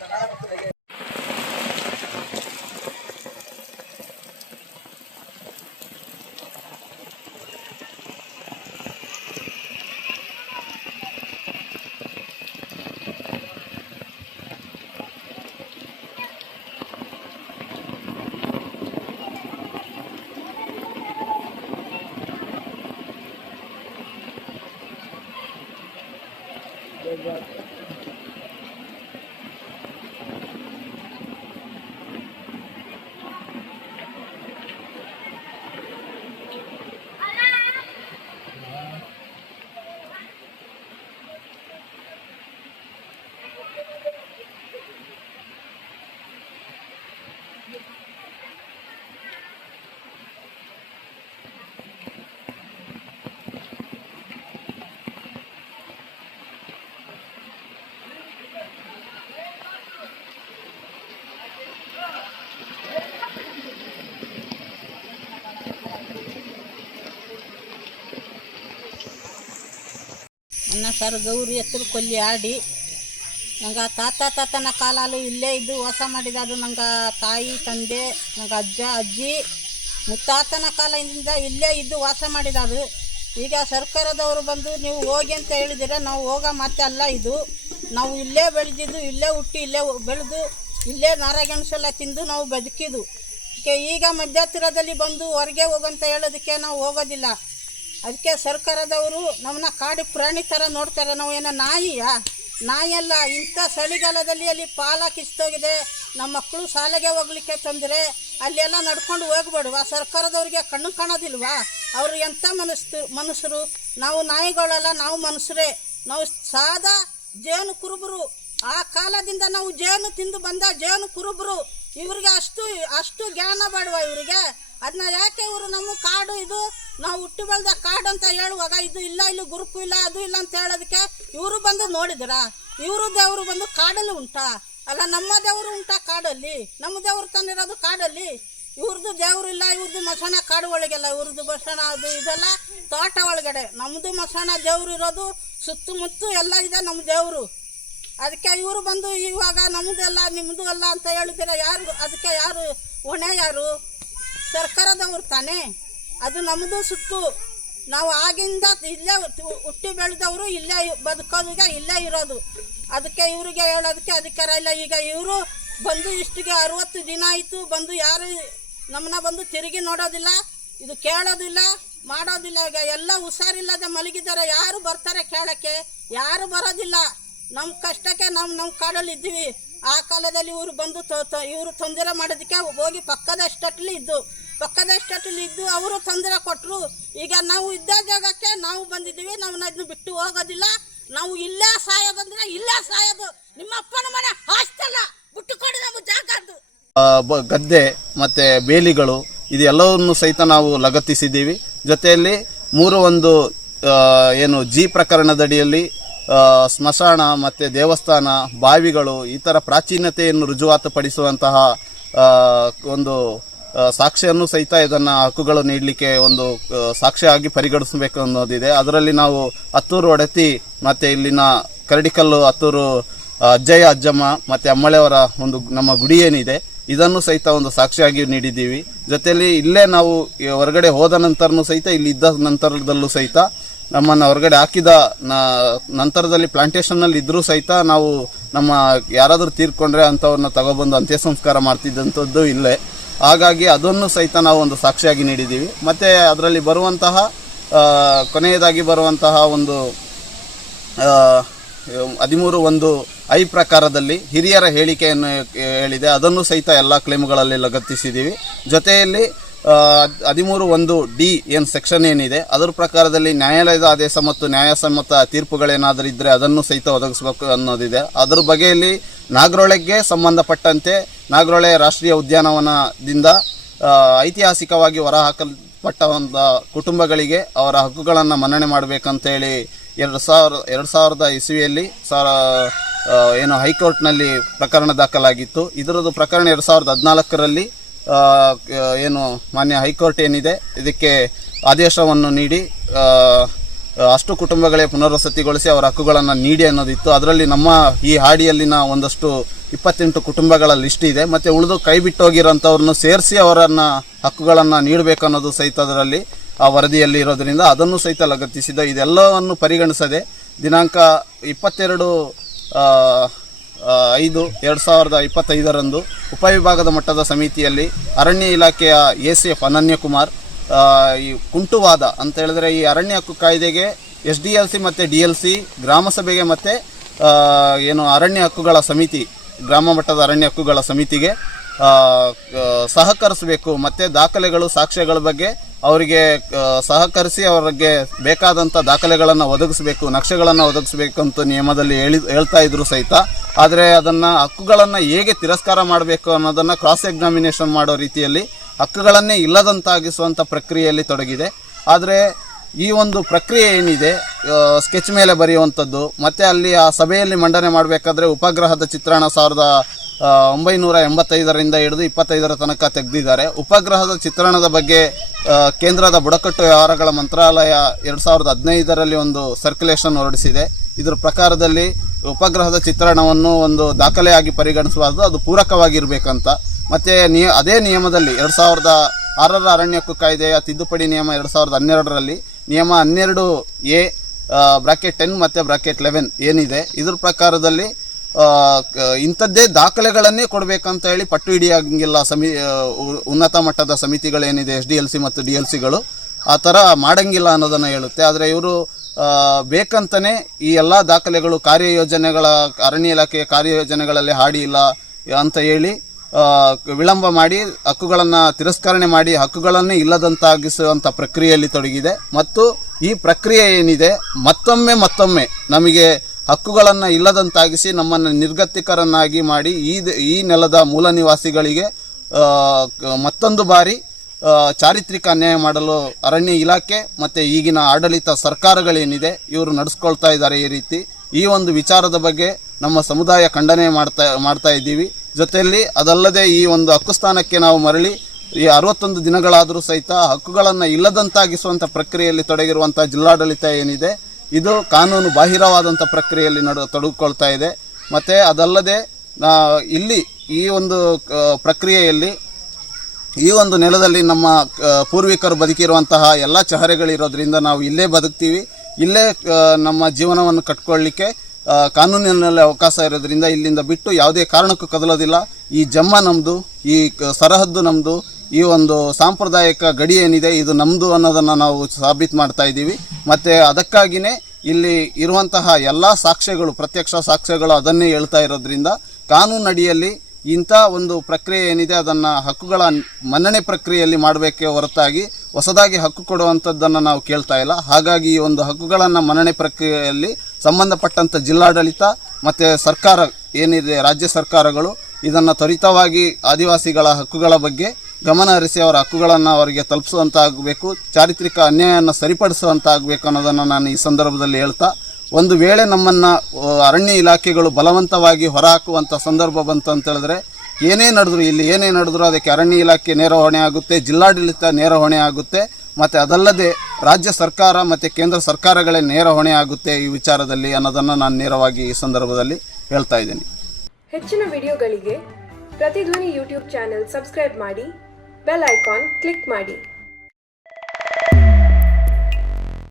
ganar. ಅನ್ನ ಸಾರು ಗೌರಿ ಹೆಸರು ಕೊಲ್ಲಿ ಆಡಿ, ನಂಗೆ ತಾತ ತಾತನ ಕಾಲಾಲು ಇಲ್ಲೇ ಇದ್ದು ವಾಸ ಮಾಡಿದ. ಅದು ನಂಗೆ ತಾಯಿ, ತಂದೆ, ನಂಗೆ ಅಜ್ಜ, ಅಜ್ಜಿ, ಮುತ್ತಾತನ ಕಾಲದಿಂದ ಇಲ್ಲೇ ಇದ್ದು ವಾಸ ಮಾಡಿದಾರು ಈಗ ಸರ್ಕಾರದವರು ಬಂದು ನೀವು ಹೋಗಿ ಅಂತ ಹೇಳಿದರೆ ನಾವು ಹೋಗೋ ಮತ್ತೆ ಅಲ್ಲ ಇದು. ನಾವು ಇಲ್ಲೇ ಬೆಳೆದಿದ್ದು, ಇಲ್ಲೇ ಹುಟ್ಟಿ, ಇಲ್ಲೇ ಬೆಳೆದು, ಇಲ್ಲೇ ನಾರಾಯಣಸಲ್ಲ ತಿಂದು ನಾವು ಬದುಕಿದ್ದು. ಈಗ ಮಧ್ಯತ್ತಿರದಲ್ಲಿ ಬಂದು ಹೊರಗೆ ಹೋಗಂತ ಹೇಳೋದಕ್ಕೆ ನಾವು ಹೋಗೋದಿಲ್ಲ. ಅದಕ್ಕೆ ಸರ್ಕಾರದವರು ನಮ್ಮನ್ನ ಕಾಡು ಪ್ರಾಣಿ ಥರ ನೋಡ್ತಾರೆ. ನಾವು ಏನೋ ನಾಯಿಯ? ನಾಯಿಯಲ್ಲ, ಇಂಥ ಚಳಿಗಾಲದಲ್ಲಿ ಅಲ್ಲಿ ಕಿಸ್ತೋಗಿದೆ. ನಮ್ಮ ಮಕ್ಕಳು ಶಾಲೆಗೆ ಹೋಗ್ಲಿಕ್ಕೆ ತೊಂದರೆ ಅಲ್ಲೆಲ್ಲ ನಡ್ಕೊಂಡು ಹೋಗ್ಬೇಡುವ? ಸರ್ಕಾರದವ್ರಿಗೆ ಕಣ್ಣು ಕಾಣೋದಿಲ್ವಾ? ಅವರು ಎಂಥ ಮನಸ್ಸು ಮನುಷ್ಯರು ನಾವು ನಾಯಿಗಳಲ್ಲ, ನಾವು ಮನುಷ್ಯರೇ ನಾವು ಸಾದಾ ಜೇನು ಕುರುಬರು. ಆ ಕಾಲದಿಂದ ನಾವು ಜೇನು ತಿಂದು ಬಂದ ಜೇನು ಕುರುಬರು. ಇವ್ರಿಗೆ ಅಷ್ಟು ಅಷ್ಟು ಜ್ಞಾನ ಬೇಡವ ಇವರಿಗೆ. ಅದನ್ನ ಯಾಕೆ ಇವರು ನಮ್ಮ ಕಾಡು ಇದು, ನಾವು ಹುಟ್ಟಿ ಬೆಳೆದ ಕಾಡು ಅಂತ ಹೇಳುವಾಗ ಇದು ಇಲ್ಲ, ಇಲ್ಲಿ ಗುರುಪು ಇಲ್ಲ, ಅದು ಇಲ್ಲ ಅಂತ ಹೇಳೋದಕ್ಕೆ ಇವರು ಬಂದು ನೋಡಿದ್ರ. ಇವರು ದೇವರು ಬಂದು ಕಾಡಲ್ಲಿ ಉಂಟಾ. ಅಲ್ಲ, ನಮ್ಮ ದೇವರು ಉಂಟಾ ಕಾಡಲ್ಲಿ. ನಮ್ಮ ದೇವರು ತಂದಿರೋದು ಕಾಡಲ್ಲಿ. ಇವ್ರದ್ದು ದೇವ್ರು ಇಲ್ಲ ಇವ್ರದ್ದು ಮಸಾಣ ಕಾಡು ಒಳಗೆಲ್ಲ ಇವ್ರದ್ದು ಮಸಾಣ ಅದು ಇದೆಲ್ಲ ತೋಟ ಒಳಗಡೆ. ನಮ್ಮದು ಮಸಾಣ ದೇವ್ರು ಇರೋದು, ಸುತ್ತಮುತ್ತ ಎಲ್ಲ ಇದೆ ನಮ್ಮ ದೇವರು. ಅದಕ್ಕೆ ಇವರು ಬಂದು ಇವಾಗ ನಮ್ಮದೆಲ್ಲ ನಿಮ್ಮದು ಅಲ್ಲ ಅಂತ ಹೇಳಿದ್ರೆ ಯಾರು, ಅದಕ್ಕೆ ಯಾರು ಹೊಣೆ ಯಾರು? ಸರ್ಕಾರದವ್ರು ತಾನೇ? ಅದು ನಮ್ಮದು ಸುತ್ತು. ನಾವು ಆಗಿಂದ ಇಲ್ಲೇ ಹುಟ್ಟಿ ಬೆಳೆದವರು ಇಲ್ಲೇ ಬದುಕೋದಿಗೆ ಇಲ್ಲೇ ಇರೋದು. ಅದಕ್ಕೆ ಇವರಿಗೆ ಹೇಳೋದಕ್ಕೆ ಅಧಿಕಾರ ಇಲ್ಲ. ಈಗ ಇವರು ಬಂದು ಇಷ್ಟಿಗೆ ಅರುವತ್ತು ದಿನ ಆಯಿತು, ಬಂದು ಯಾರು ನಮ್ಮನ್ನ ಬಂದು ತಿರುಗಿ ನೋಡೋದಿಲ್ಲ, ಇದು ಕೇಳೋದಿಲ್ಲ, ಮಾಡೋದಿಲ್ಲ. ಈಗ ಎಲ್ಲ ಹುಷಾರಿಲ್ಲದೆ ಮಲಗಿದ್ದಾರೆ. ಯಾರು ಬರ್ತಾರೆ ಕೇಳೋಕ್ಕೆ? ಯಾರು ಬರೋದಿಲ್ಲ. ನಮ್ಮ ಕಷ್ಟಕ್ಕೆ ನಾವು ನಮ್ಮ ಕಾಡಲ್ಲಿ ಇದ್ದೀವಿ. ಆ ಕಾಲದಲ್ಲಿ ಇವರು ಬಂದು ಇವರು ತೊಂದರೆ ಮಾಡೋದಕ್ಕೆ ಹೋಗಿ ಪಕ್ಕದ ಸ್ಟಟ್ಲಿ ಇದ್ದು, ಪಕ್ಕದ ಸ್ಟಟ್ಲಿ ಇದ್ದು ಅವರು ತೊಂದರೆ ಕೊಟ್ಟರು ಈಗ ನಾವು ಇದ್ದ ಜಾಗಕ್ಕೆ ನಾವು ಬಂದಿದ್ದೀವಿ, ನಾವು ಇದನ್ನ ಬಿಟ್ಟು ಹೋಗೋದಿಲ್ಲ. ನಾವು ಇಲ್ಲೇ ಸಾಯೋದಂದ್ರೆ ಇಲ್ಲೇ ಸಾಯೋದು. ನಿಮ್ಮ ಅಪ್ಪನ ಮನೆ ಹಾಸ್ತಲ್ಲ ಬಿಟ್ಟು ಕೊಡಿ ನಮ್ಮ ಜಾಗ ಬ- ಗದ್ದೆ ಮತ್ತು ಬೇಲಿಗಳು, ಇದೆಲ್ಲವನ್ನು ಸಹಿತ ನಾವು ಲಗತ್ತಿಸಿದ್ದೀವಿ. ಜೊತೆಯಲ್ಲಿ ಮೂರು ಒಂದು ಏನು ಜಿ ಪ್ರಕರಣದಡಿಯಲ್ಲಿ ಸ್ಮಶಾನ ಮತ್ತು ದೇವಸ್ಥಾನ, ಬಾವಿಗಳು, ಈ ಥರ ಪ್ರಾಚೀನತೆಯನ್ನು ರುಜುವಾತುಪಡಿಸುವಂತಹ ಒಂದು ಸಾಕ್ಷಿಯನ್ನು ಸಾಕ್ಷ್ಯವನ್ನು ಸಹಿತ ಇದನ್ನು ಹಕ್ಕುಗಳು ನೀಡಲಿಕ್ಕೆ ಒಂದು ಸಾಕ್ಷಿಯಾಗಿ ಪರಿಗಣಿಸಬೇಕು ಅನ್ನೋದಿದೆ. ಅದರಲ್ಲಿ ನಾವು ಹತ್ತೂರು ಒಡತಿ ಮತ್ತು ಇಲ್ಲಿನ ಕರಡಿಕಲ್ಲು ಹತ್ತೂರು ಅಜ್ಜಯ್ಯ ಅಜ್ಜಮ್ಮ ಮತ್ತು ಅಮ್ಮಳೆಯವರ ಒಂದು ನಮ್ಮ ಗುಡಿ ಏನಿದೆ, ಇದನ್ನು ಸಹಿತ ಒಂದು ಸಾಕ್ಷಿಯಾಗಿ ನೀಡಿದ್ದೀವಿ. ಜೊತೆಯಲ್ಲಿ ಇಲ್ಲೇ ನಾವು ಹೊರಗಡೆ ಹೋದ ನಂತರನೂ ಸಹಿತ, ಇಲ್ಲಿ ಇದ್ದ ನಂತರದಲ್ಲೂ ಸಹಿತ ನಮ್ಮನ್ನು ಹೊರಗಡೆ ಹಾಕಿದ ನಂತರದಲ್ಲಿ ಪ್ಲಾಂಟೇಶನ್ನಲ್ಲಿ ಇದ್ದರೂ ಸಹಿತ ನಾವು ನಮ್ಮ ಯಾರಾದರೂ ತೀರ್ಕೊಂಡ್ರೆ ಅಂಥವ್ರನ್ನ ತಗೊಬಂದು ಅಂತ್ಯ ಸಂಸ್ಕಾರ ಮಾಡ್ತಿದ್ದಂಥದ್ದು ಇಲ್ಲೇ. ಹಾಗಾಗಿ ಅದನ್ನು ಸಹಿತ ನಾವು ಒಂದು ಸಾಕ್ಷಿಯಾಗಿ ನೀಡಿದ್ದೀವಿ. ಮತ್ತು ಅದರಲ್ಲಿ ಬರುವಂತಹ ಕೊನೆಯದಾಗಿ ಬರುವಂತಹ ಒಂದು ಹದಿಮೂರು ಒಂದು ಐ ಪ್ರಕಾರದಲ್ಲಿ ಹಿರಿಯರ ಹೇಳಿಕೆಯನ್ನು ಹೇಳಿದೆ. ಅದನ್ನು ಸಹಿತ ಎಲ್ಲ ಕ್ಲೇಮ್ಗಳಲ್ಲಿ ಲಗತ್ತಿಸಿದ್ದೀವಿ. ಜೊತೆಯಲ್ಲಿ ಹದಿಮೂರು ಒಂದು ಡಿ ಏನು ಸೆಕ್ಷನ್ ಏನಿದೆ, ಅದರ ಪ್ರಕಾರದಲ್ಲಿ ನ್ಯಾಯಾಲಯದ ಆದೇಶ ಮತ್ತು ನ್ಯಾಯಸಮ್ಮತ ತೀರ್ಪುಗಳೇನಾದರೂ ಇದ್ದರೆ ಅದನ್ನು ಸಹಿತ ಒದಗಿಸಬೇಕು ಅನ್ನೋದಿದೆ. ಅದರ ಬಗೆಯಲ್ಲಿ ನಾಗರೊಳೆಗೆ ಸಂಬಂಧಪಟ್ಟಂತೆ ನಾಗರೊಳೆ ರಾಷ್ಟ್ರೀಯ ಉದ್ಯಾನವನದಿಂದ ಐತಿಹಾಸಿಕವಾಗಿ ಹೊರಹಾಕಲ್ಪಟ್ಟ ಒಂದು ಕುಟುಂಬಗಳಿಗೆ ಅವರ ಹಕ್ಕುಗಳನ್ನು ಮನ್ನಣೆ ಮಾಡಬೇಕಂತೇಳಿ ಎರಡು ಸಾವಿರ, ಎರಡು ಸಾವಿರದ ಇಸವಿಯಲ್ಲಿ ಸಾವಿರ ಏನು ಹೈಕೋರ್ಟ್ನಲ್ಲಿ ಪ್ರಕರಣ ದಾಖಲಾಗಿತ್ತು. ಇದರದ್ದು ಪ್ರಕರಣ ಎರಡು ಸಾವಿರದ ಹದಿನಾಲ್ಕರಲ್ಲಿ ಏನು ಮಾನ್ಯ ಹೈಕೋರ್ಟ್ ಏನಿದೆ, ಇದಕ್ಕೆ ಆದೇಶವನ್ನು ನೀಡಿ ಅಷ್ಟು ಕುಟುಂಬಗಳೇ ಪುನರ್ವಸತಿಗೊಳಿಸಿ ಅವರ ಹಕ್ಕುಗಳನ್ನು ನೀಡಿ ಅನ್ನೋದಿತ್ತು. ಅದರಲ್ಲಿ ನಮ್ಮ ಈ ಹಾಡಿಯಲ್ಲಿನ ಒಂದಷ್ಟು ಇಪ್ಪತ್ತೆಂಟು ಕುಟುಂಬಗಳ ಲಿಸ್ಟ್ ಇದೆ. ಮತ್ತು ಉಳಿದು ಕೈ ಬಿಟ್ಟೋಗಿರೋಂಥವ್ರನ್ನು ಸೇರಿಸಿ ಅವರನ್ನು ಹಕ್ಕುಗಳನ್ನು ನೀಡಬೇಕು ಅನ್ನೋದು ಸಹಿತ ಅದರಲ್ಲಿ ಆ ವರದಿಯಲ್ಲಿ ಇರೋದರಿಂದ ಅದನ್ನು ಸಹಿತ ಲಗತ್ತಿಸಿದ ಇದೆಲ್ಲವನ್ನು ಪರಿಗಣಿಸದೆ ದಿನಾಂಕ ಇಪ್ಪತ್ತೆರಡು ಐದು, ಎರಡು ಸಾವಿರದ ಇಪ್ಪತ್ತೈದರಂದು ಉಪವಿಭಾಗದ ಮಟ್ಟದ ಸಮಿತಿಯಲ್ಲಿ ಅರಣ್ಯ ಇಲಾಖೆಯ ಎ ಸಿ ಎಫ್ ಅನನ್ಯಕುಮಾರ್ ಈ ಕುಂಟುವಾದ ಅಂತ ಹೇಳಿದ್ರೆ ಈ ಅರಣ್ಯ ಹಕ್ಕು ಕಾಯ್ದೆಗೆ ಎಸ್ ಡಿ ಎಲ್ ಸಿ ಮತ್ತು ಡಿ ಎಲ್ ಸಿ ಗ್ರಾಮಸಭೆಗೆ ಮತ್ತು ಏನು ಅರಣ್ಯ ಹಕ್ಕುಗಳ ಸಮಿತಿ, ಗ್ರಾಮ ಮಟ್ಟದ ಅರಣ್ಯ ಹಕ್ಕುಗಳ ಸಮಿತಿಗೆ ಸಹಕರಿಸಬೇಕು. ಮತ್ತು ದಾಖಲೆಗಳು, ಸಾಕ್ಷ್ಯಗಳ ಬಗ್ಗೆ ಅವರಿಗೆ ಸಹಕರಿಸಿ ಅವರಿಗೆ ಬೇಕಾದಂಥ ದಾಖಲೆಗಳನ್ನು ಒದಗಿಸಬೇಕು, ನಕ್ಷೆಗಳನ್ನು ಒದಗಿಸಬೇಕು ಅಂತ ನಿಯಮದಲ್ಲಿ ಹೇಳಿ, ಹೇಳ್ತಾ ಇದ್ರು ಸಹಿತ. ಆದರೆ ಅದನ್ನು ಹಕ್ಕುಗಳನ್ನು ಹೇಗೆ ತಿರಸ್ಕಾರ ಮಾಡಬೇಕು ಅನ್ನೋದನ್ನು ಕ್ರಾಸ್ ಎಕ್ಸಾಮಿನೇಷನ್ ಮಾಡೋ ರೀತಿಯಲ್ಲಿ ಹಕ್ಕುಗಳನ್ನೇ ಇಲ್ಲದಂತಾಗಿಸುವಂಥ ಪ್ರಕ್ರಿಯೆಯಲ್ಲಿ ತೊಡಗಿದೆ. ಆದರೆ ಈ ಒಂದು ಪ್ರಕ್ರಿಯೆ ಏನಿದೆ ಸ್ಕೆಚ್ ಮೇಲೆ ಬರೆಯುವಂಥದ್ದು, ಮತ್ತು ಅಲ್ಲಿ ಆ ಸಭೆಯಲ್ಲಿ ಮಂಡನೆ ಮಾಡಬೇಕಾದ್ರೆ ಉಪಗ್ರಹದ ಚಿತ್ರಣ ಸಾವಿರದ ಒಂಬೈನೂರ ಎಂಬತ್ತೈದರಿಂದ ಹಿಡಿದು ಇಪ್ಪತ್ತೈದರ ತನಕ ತೆಗೆದಿದ್ದಾರೆ. ಉಪಗ್ರಹದ ಚಿತ್ರಣದ ಬಗ್ಗೆ ಕೇಂದ್ರದ ಬುಡಕಟ್ಟು ವ್ಯವಹಾರಗಳ ಮಂತ್ರಾಲಯ ಎರಡು ಸಾವಿರದ ಹದಿನೈದರಲ್ಲಿ ಒಂದು ಸರ್ಕ್ಯುಲೇಷನ್ ಹೊರಡಿಸಿದೆ. ಇದರ ಪ್ರಕಾರದಲ್ಲಿ ಉಪಗ್ರಹದ ಚಿತ್ರಣವನ್ನು ಒಂದು ದಾಖಲೆಯಾಗಿ ಪರಿಗಣಿಸುವುದು ಅದು ಪೂರಕವಾಗಿರಬೇಕಂತ. ಮತ್ತು ನಿಯ, ಅದೇ ನಿಯಮದಲ್ಲಿ ಎರಡು ಸಾವಿರದ ಆರರ ಅರಣ್ಯಕ್ಕೂ ಕಾಯ್ದೆಯ ತಿದ್ದುಪಡಿ ನಿಯಮ ಎರಡು ಸಾವಿರದ ಹನ್ನೆರಡರಲ್ಲಿ ನಿಯಮ ಹನ್ನೆರಡು ಎ ಬ್ರಾಕೆಟ್ ಟೆನ್ ಮತ್ತು ಬ್ರಾಕೆಟ್ ಲೆವೆನ್ ಏನಿದೆ. ಇದ್ರ ಪ್ರಕಾರದಲ್ಲಿ ಇಂಥದ್ದೇ ದಾಖಲೆಗಳನ್ನೇ ಕೊಡಬೇಕಂತ ಹೇಳಿ ಪಟ್ಟು ಹಿಡಿಯಾಗಿಲ್ಲ ಸಮಿ ಉನ್ನತ ಮಟ್ಟದ ಸಮಿತಿಗಳೇನಿದೆ, ಎಸ್ ಡಿ ಎಲ್ ಸಿ ಮತ್ತು ಡಿ ಎಲ್ ಸಿಗಳು, ಆ ಥರ ಮಾಡಂಗಿಲ್ಲ ಅನ್ನೋದನ್ನು ಹೇಳುತ್ತೆ. ಆದರೆ ಇವರು ಬೇಕಂತಲೇ ಈ ಎಲ್ಲ ದಾಖಲೆಗಳು ಕಾರ್ಯಯೋಜನೆಗಳ, ಅರಣ್ಯ ಇಲಾಖೆಯ ಕಾರ್ಯಯೋಜನೆಗಳಲ್ಲಿ ಹಾಡಿ ಇಲ್ಲ ಅಂತ ಹೇಳಿ ವಿಳಂಬ ಮಾಡಿ, ಹಕ್ಕುಗಳನ್ನು ತಿರಸ್ಕರಣೆ ಮಾಡಿ, ಹಕ್ಕುಗಳನ್ನೇ ಇಲ್ಲದಂತಾಗಿಸುವಂಥ ಪ್ರಕ್ರಿಯೆಯಲ್ಲಿ ತೊಡಗಿದೆ. ಮತ್ತು ಈ ಪ್ರಕ್ರಿಯೆ ಏನಿದೆ, ಮತ್ತೊಮ್ಮೆ ಮತ್ತೊಮ್ಮೆ ನಮಗೆ ಹಕ್ಕುಗಳನ್ನು ಇಲ್ಲದಂತಾಗಿಸಿ ನಮ್ಮನ್ನು ನಿರ್ಗತಿಕರನ್ನಾಗಿ ಮಾಡಿ ಈ ಈ ನೆಲದ ಮೂಲ ನಿವಾಸಿಗಳಿಗೆ ಮತ್ತೊಂದು ಬಾರಿ ಚಾರಿತ್ರಿಕ ಅನ್ಯಾಯ ಮಾಡಲು ಅರಣ್ಯ ಇಲಾಖೆ ಮತ್ತು ಈಗಿನ ಆಡಳಿತ ಸರ್ಕಾರಗಳೇನಿದೆ, ಇವರು ನಡೆಸ್ಕೊಳ್ತಾ ಇದ್ದಾರೆ ಈ ರೀತಿ. ಈ ಒಂದು ವಿಚಾರದ ಬಗ್ಗೆ ನಮ್ಮ ಸಮುದಾಯ ಖಂಡನೆ ಮಾಡ್ತಾ ಮಾಡ್ತಾ ಇದ್ದೀವಿ. ಜೊತೆಯಲ್ಲಿ ಅದಲ್ಲದೆ ಈ ಒಂದು ಹಕ್ಕುಸ್ಥಾನಕ್ಕೆ ನಾವು ಮರಳಿ ಈ ಅರವತ್ತೊಂದು ದಿನಗಳಾದರೂ ಸಹಿತ ಹಕ್ಕುಗಳನ್ನು ಇಲ್ಲದಂತಾಗಿಸುವಂಥ ಪ್ರಕ್ರಿಯೆಯಲ್ಲಿ ತೊಡಗಿರುವಂಥ ಜಿಲ್ಲಾಡಳಿತ ಏನಿದೆ, ಇದು ಕಾನೂನು ಬಾಹಿರವಾದಂಥ ಪ್ರಕ್ರಿಯೆಯಲ್ಲಿ ನಡು ತೊಡಗಿಕೊಳ್ತಾ ಇದೆ. ಮತ್ತು ಅದಲ್ಲದೆ ಇಲ್ಲಿ ಈ ಒಂದು ಪ್ರಕ್ರಿಯೆಯಲ್ಲಿ ಈ ಒಂದು ನೆಲದಲ್ಲಿ ನಮ್ಮ ಪೂರ್ವಿಕರು ಬದುಕಿರುವಂತಹ ಎಲ್ಲ ಚಹರೆಗಳಿರೋದ್ರಿಂದ ನಾವು ಇಲ್ಲೇ ಬದುಕ್ತೀವಿ. ಇಲ್ಲೇ ನಮ್ಮ ಜೀವನವನ್ನು ಕಟ್ಕೊಳ್ಳಿಕ್ಕೆ ಕಾನೂನಿನಲ್ಲಿ ಅವಕಾಶ ಇರೋದ್ರಿಂದ ಇಲ್ಲಿಂದ ಬಿಟ್ಟು ಯಾವುದೇ ಕಾರಣಕ್ಕೂ ಕದಲೋದಿಲ್ಲ. ಈ ಜಮ್ಮ ನಮ್ಮದು ಈ ಸರಹದ್ದು ನಮ್ಮದು ಈ ಒಂದು ಸಾಂಪ್ರದಾಯಿಕ ಗಡಿ ಏನಿದೆ, ಇದು ನಮ್ಮದು ಅನ್ನೋದನ್ನು ನಾವು ಸಾಬೀತು ಮಾಡ್ತಾ ಇದ್ದೀವಿ. ಮತ್ತು ಅದಕ್ಕಾಗಿಯೇ ಇಲ್ಲಿ ಇರುವಂತಹ ಎಲ್ಲ ಸಾಕ್ಷ್ಯಗಳು, ಪ್ರತ್ಯಕ್ಷ ಸಾಕ್ಷ್ಯಗಳು ಅದನ್ನೇ ಹೇಳ್ತಾ ಇರೋದ್ರಿಂದ ಕಾನೂನು ಅಡಿಯಲ್ಲಿ ಇಂಥ ಒಂದು ಪ್ರಕ್ರಿಯೆ ಏನಿದೆ, ಅದನ್ನು ಹಕ್ಕುಗಳ ಮನ್ನಣೆ ಪ್ರಕ್ರಿಯೆಯಲ್ಲಿ ಮಾಡಬೇಕೇ ಹೊರತಾಗಿ ಹೊಸದಾಗಿ ಹಕ್ಕು ಕೊಡುವಂಥದ್ದನ್ನು ನಾವು ಕೇಳ್ತಾ ಇಲ್ಲ. ಹಾಗಾಗಿ ಈ ಒಂದು ಹಕ್ಕುಗಳನ್ನು ಮನ್ನಣೆ ಪ್ರಕ್ರಿಯೆಯಲ್ಲಿ ಸಂಬಂಧಪಟ್ಟಂಥ ಜಿಲ್ಲಾಡಳಿತ ಮತ್ತು ಸರ್ಕಾರ ಏನಿದೆ, ರಾಜ್ಯ ಸರ್ಕಾರಗಳು ಇದನ್ನು ತ್ವರಿತವಾಗಿ ಆದಿವಾಸಿಗಳ ಹಕ್ಕುಗಳ ಬಗ್ಗೆ ಗಮನ ಹರಿಸಿ ಅವರ ಹಕ್ಕುಗಳನ್ನು ಅವರಿಗೆ ತಲುಪಿಸುವಂತಾಗಬೇಕು, ಚಾರಿತ್ರಿಕ ಅನ್ಯಾಯವನ್ನು ಸರಿಪಡಿಸುವಂತಾಗಬೇಕು ಅನ್ನೋದನ್ನು ನಾನು ಈ ಸಂದರ್ಭದಲ್ಲಿ ಹೇಳ್ತಾ, ಒಂದು ವೇಳೆ ನಮ್ಮನ್ನು, ಅರಣ್ಯ ಇಲಾಖೆಗಳು ಬಲವಂತವಾಗಿ ಹೊರಹಾಕುವಂಥ ಸಂದರ್ಭ ಬಂತು ಅಂತ ಹೇಳಿದ್ರೆ ಏನೇ ನಡೆದ್ರು, ಇಲ್ಲಿ ಏನೇ ನಡೆದ್ರು ಅದಕ್ಕೆ ಅರಣ್ಯ ಇಲಾಖೆ ನೇರ ಹೊಣೆ ಆಗುತ್ತೆ, ಜಿಲ್ಲಾಡಳಿತ ನೇರ ಹೊಣೆ ಆಗುತ್ತೆ, ಮತ್ತು ಅದಲ್ಲದೆ ರಾಜ್ಯ ಸರ್ಕಾರ ಮತ್ತು ಕೇಂದ್ರ ಸರ್ಕಾರಗಳೇ ನೇರ ಹೊಣೆ ಆಗುತ್ತೆ ಈ ವಿಚಾರದಲ್ಲಿ ಅನ್ನೋದನ್ನು ನಾನು ನೇರವಾಗಿ ಈ ಸಂದರ್ಭದಲ್ಲಿ ಹೇಳ್ತಾ ಇದ್ದೀನಿ. ಹೆಚ್ಚಿನ ವಿಡಿಯೋಗಳಿಗೆ ಪ್ರತಿಧ್ವನಿ ಯೂಟ್ಯೂಬ್ ಚಾನೆಲ್ ಸಬ್ಸ್ಕ್ರೈಬ್ ಮಾಡಿ, ಬೆಲ್ ಐಕಾನ್ ಕ್ಲಿಕ್ ಮಾಡಿ.